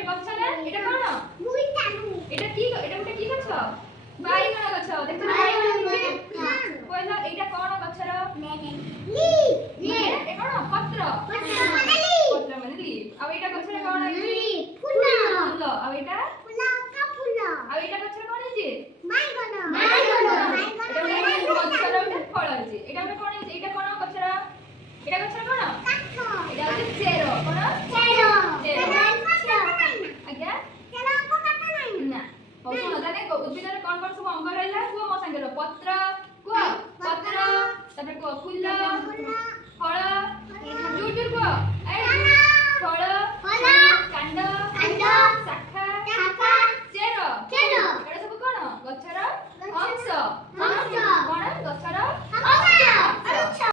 ଗୋଟେ ଗଛ ନା ଏଟା କଣ ଏଟା ଗୋଟେ କି ଗଛ ବାଇଗଣ ଗଛ ଦେଖ ବାଇଗଣ ହେଇଛି କହିଲା ଏଇଟା କଣ ଗଛର ଏ କଣ ପତ୍ର ପତ୍ର ମାନେ ଲିଫ ଆଉ ଏଇଟା ଗଛରେ କଣ ହେଇଛି ଫୁଲ ଆଉ ଏଇଟା ଗଛରେ କଣ ହେଇଛି ବାଇଗଣ ଏଟା ଗଛର ଗୋଟେ ଫଳ ହେଇଛି ଏଟା ଗୋଟେ କଣ ହେଇଛି ଏଇଟା କଣ ଗଛର ଏଟା ଗଛର କଣ ଏଟା ହଉଛି ଚେର କଣ ଚେର ଆଜ୍ଞା ନା ହଉ ଶୁଣ ତାହେଲେ ଉଦ୍ଭିଦରେ କଣ କଣ ସବୁ ଅଙ୍ଗ ରହିଲା କୁହ ମୋ ସାଙ୍ଗରେ ପତ୍ର